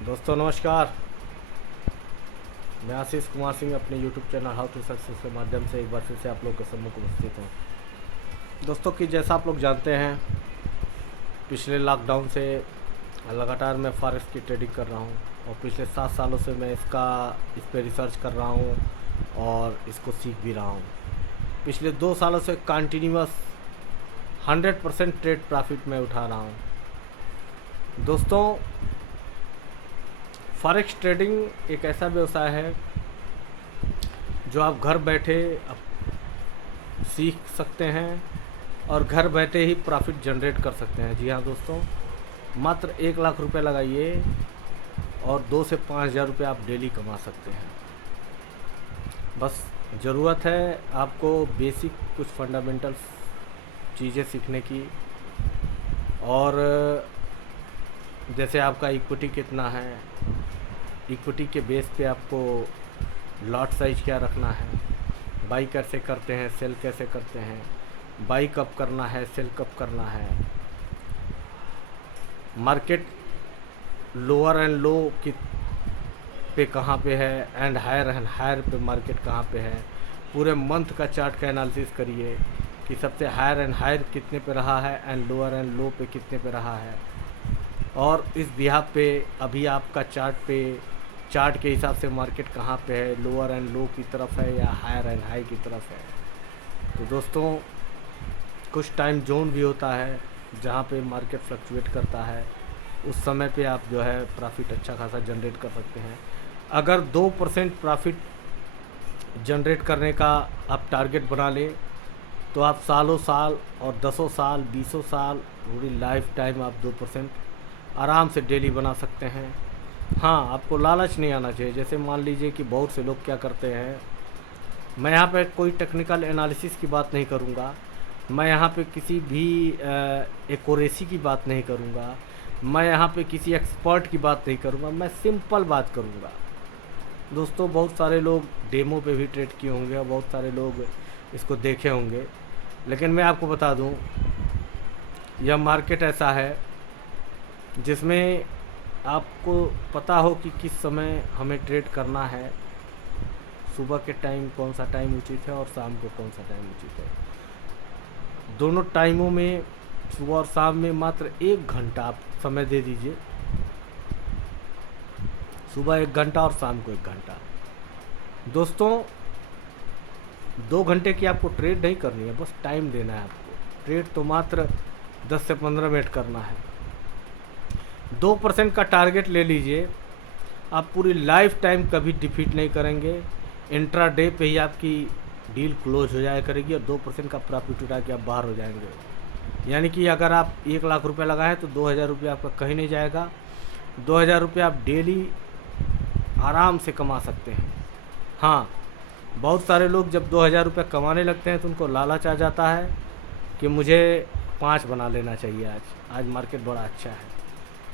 दोस्तों नमस्कार। मैं आशीष कुमार सिंह अपने YouTube channel how to success के माध्यम से एक बार फिर से आप लोग के सम्मुख उपस्थित हूँ। दोस्तों कि जैसा आप लोग जानते हैं, पिछले लॉकडाउन से लगातार मैं फॉरेक्स की ट्रेडिंग कर रहा हूँ और पिछले 7 सालों से मैं इस पर रिसर्च कर रहा हूँ और इसको सीख भी रहा हूँ। पिछले 2 सालों से कंटिन्यूअस 100% ट्रेड प्रॉफिट में उठा रहा हूँ। दोस्तों, फॉरेक्स ट्रेडिंग एक ऐसा व्यवसाय है जो आप घर बैठे सीख सकते हैं और घर बैठे ही प्रॉफिट जनरेट कर सकते हैं। जी हाँ दोस्तों, मात्र 1 लाख रुपए लगाइए और 2 से 5 हज़ार रुपये आप डेली कमा सकते हैं। बस ज़रूरत है आपको बेसिक कुछ फंडामेंटल्स चीज़ें सीखने की, और जैसे आपका इक्विटी कितना है, इक्विटी के बेस पे आपको लॉट साइज क्या रखना है, बाई कैसे करते हैं, सेल कैसे करते हैं, बाई कब करना है, सेल कब करना है, मार्केट लोअर एंड लो की पे कहाँ पे है एंड हायर पे मार्केट कहाँ पे है। पूरे मंथ का चार्ट का एनालिसिस करिए कि सबसे हायर एंड हायर कितने पे रहा है एंड लोअर एंड लो पे कितने पे रहा है, और इस बिहाफ पे अभी आपका चार्ट के हिसाब से मार्केट कहाँ पे है, लोअर एंड लो की तरफ है या हायर एंड हाई की तरफ है। तो दोस्तों, कुछ टाइम जोन भी होता है जहाँ पे मार्केट फ्लक्चुएट करता है, उस समय पे आप जो है प्रॉफिट अच्छा खासा जनरेट कर सकते हैं। अगर 2% प्रॉफिट जनरेट करने का आप टारगेट बना लें तो आप सालों साल और 10 साल 20 साल पूरी लाइफ टाइम आप 2% आराम से डेली बना सकते हैं। हाँ, आपको लालच नहीं आना चाहिए। जैसे मान लीजिए कि बहुत से लोग क्या करते हैं, मैं यहाँ पे कोई टेक्निकल एनालिसिस की बात नहीं करूँगा, मैं यहाँ पे किसी भी एक्यूरेसी की बात नहीं करूँगा, मैं यहाँ पे किसी एक्सपर्ट की बात नहीं करूँगा, मैं सिंपल बात करूँगा। दोस्तों, बहुत सारे लोग डेमो पे भी ट्रेड किए होंगे और बहुत सारे लोग इसको देखे होंगे, लेकिन मैं आपको बता दूँ, यह मार्केट ऐसा है जिसमें आपको पता हो कि किस समय हमें ट्रेड करना है, सुबह के टाइम कौन सा टाइम उचित है और शाम को कौन सा टाइम उचित है। दोनों टाइमों में, सुबह और शाम में, मात्र 1 घंटा आप समय दे दीजिए। सुबह 1 घंटा और शाम को 1 घंटा। दोस्तों, 2 घंटे की आपको ट्रेड नहीं करनी है, बस टाइम देना है आपको। ट्रेड तो मात्र 10 से 15 मिनट करना है। 2% का टारगेट ले लीजिए, आप पूरी लाइफ टाइम कभी डिफीट नहीं करेंगे। इंट्रा डे पे ही आपकी डील क्लोज हो जाया करेगी और 2% का प्रॉफिट उठा के आप बाहर हो जाएंगे। यानी कि अगर आप 1 लाख रुपये लगाएं तो 2 हज़ार रुपये आपका कहीं नहीं जाएगा। 2 हज़ार रुपये आप डेली आराम से कमा सकते हैं। हाँ, बहुत सारे लोग जब 2 हज़ार रुपये कमाने लगते हैं तो उनको लालच आ जाता है कि मुझे 5 बना लेना चाहिए, आज मार्केट बड़ा अच्छा है,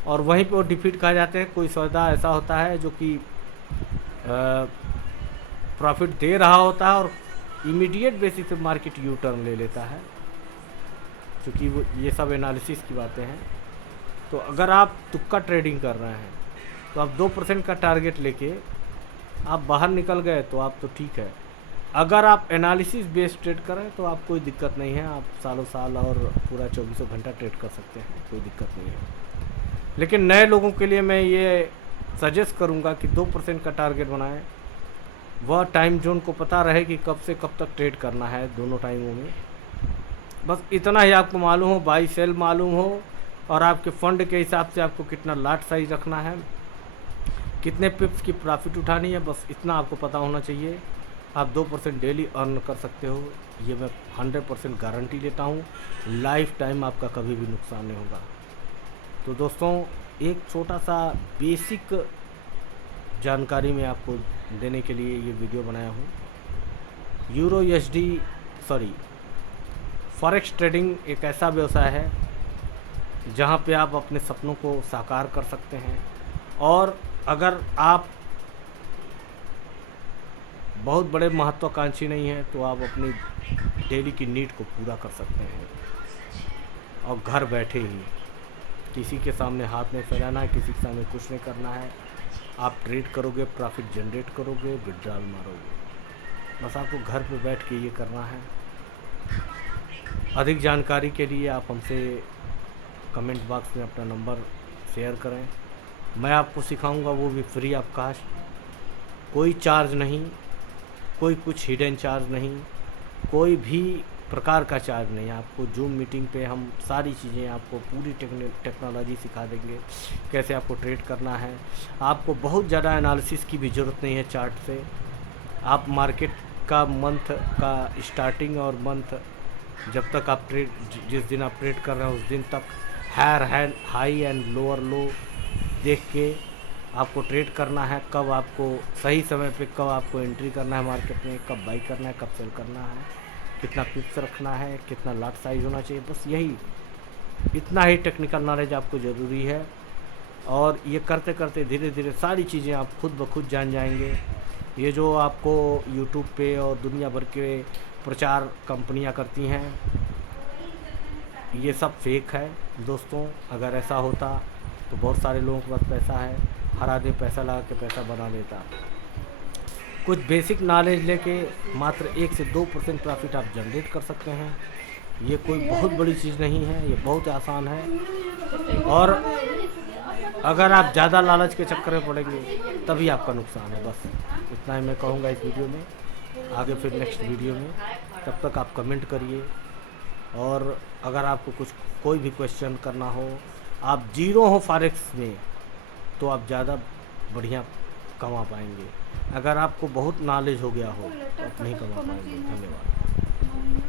और वहीं पे वो डिफीट खा जाते हैं। कोई सौदा ऐसा होता है जो कि प्रॉफिट दे रहा होता है और इमीडिएट बेसिस पे मार्केट यू टर्न ले लेता है, क्योंकि वो ये सब एनालिसिस की बातें हैं। तो अगर आप तुक्का ट्रेडिंग कर रहे हैं तो आप 2% का टारगेट लेके आप बाहर निकल गए तो आप तो ठीक है। अगर आप एनालिसिस बेस्ड ट्रेड करें तो आप कोई दिक्कत नहीं है, आप सालों साल और पूरा 24 घंटा ट्रेड कर सकते हैं, कोई दिक्कत नहीं है। लेकिन नए लोगों के लिए मैं ये सजेस्ट करूंगा कि 2% का टारगेट बनाएं। वह टाइम जोन को पता रहे कि कब से कब तक ट्रेड करना है, दोनों टाइमों में। बस इतना ही आपको मालूम हो, बाई सेल मालूम हो, और आपके फंड के हिसाब से आपको कितना लॉट साइज रखना है, कितने पिप्स की प्रॉफिट उठानी है, बस इतना आपको पता होना चाहिए। आप 2% डेली अर्न कर सकते हो, ये मैं 100% गारंटी लेता हूँ। लाइफ टाइम आपका कभी भी नुकसान नहीं होगा। तो दोस्तों, एक छोटा सा बेसिक जानकारी मैं आपको देने के लिए ये वीडियो बनाया हूँ। यूरो USD फॉरेक्स ट्रेडिंग एक ऐसा व्यवसाय है जहाँ पे आप अपने सपनों को साकार कर सकते हैं, और अगर आप बहुत बड़े महत्वाकांक्षी नहीं हैं तो आप अपनी डेली की नीड को पूरा कर सकते हैं और घर बैठे ही। किसी के सामने हाथ नहीं फैलाना है, किसी के सामने कुछ नहीं करना है। आप ट्रेड करोगे, प्रॉफिट जनरेट करोगे, विड्रॉल मारोगे। बस आपको घर पे बैठ के ये करना है। अधिक जानकारी के लिए आप हमसे कमेंट बॉक्स में अपना नंबर शेयर करें। मैं आपको सिखाऊंगा, वो भी फ्री ऑफ कास्ट, कोई चार्ज नहीं, कोई कुछ हिडन चार्ज नहीं, कोई भी प्रकार का चार्ज नहीं। आपको जूम मीटिंग पे हम सारी चीज़ें, आपको पूरी टेक्नोलॉजी सिखा देंगे, कैसे आपको ट्रेड करना है। आपको बहुत ज़्यादा एनालिसिस की भी ज़रूरत नहीं है चार्ट से। आप मार्केट का मंथ का स्टार्टिंग और मंथ, जब तक आप ट्रेड, जिस दिन आप ट्रेड कर रहे हैं उस दिन तक हाई एंड लोअर लो देख के आपको ट्रेड करना है। कब आपको सही समय पे कब आपको एंट्री करना है मार्केट में, कब बाई करना है, कब सेल करना है, कितना पिप्स रखना है, कितना लॉट साइज होना चाहिए। बस यही, इतना ही टेक्निकल नॉलेज आपको ज़रूरी है। और ये करते करते धीरे धीरे सारी चीज़ें आप खुद ब खुद जान जाएंगे। ये जो आपको यूट्यूब पे और दुनिया भर के प्रचार कंपनियां करती हैं, ये सब फेक है दोस्तों। अगर ऐसा होता तो बहुत सारे लोगों के पास पैसा है, हर आदमी पैसा लगा के पैसा बना लेता। कुछ बेसिक नॉलेज लेके मात्र 1 से 2% प्रॉफिट आप जनरेट कर सकते हैं। ये कोई बहुत बड़ी चीज़ नहीं है, ये बहुत आसान है। और अगर आप ज़्यादा लालच के चक्कर में पड़ेंगे तभी आपका नुकसान है। बस इतना ही मैं कहूँगा इस वीडियो में। आगे फिर नेक्स्ट वीडियो में, तब तक आप कमेंट करिए। और अगर आपको कोई भी क्वेश्चन करना हो, आप जीरो हो फॉरेक्स में, तो आप ज़्यादा बढ़िया कमा पाएंगे। अगर आपको बहुत नॉलेज हो गया हो तो आप नहीं कमा पाएंगे। धन्यवाद।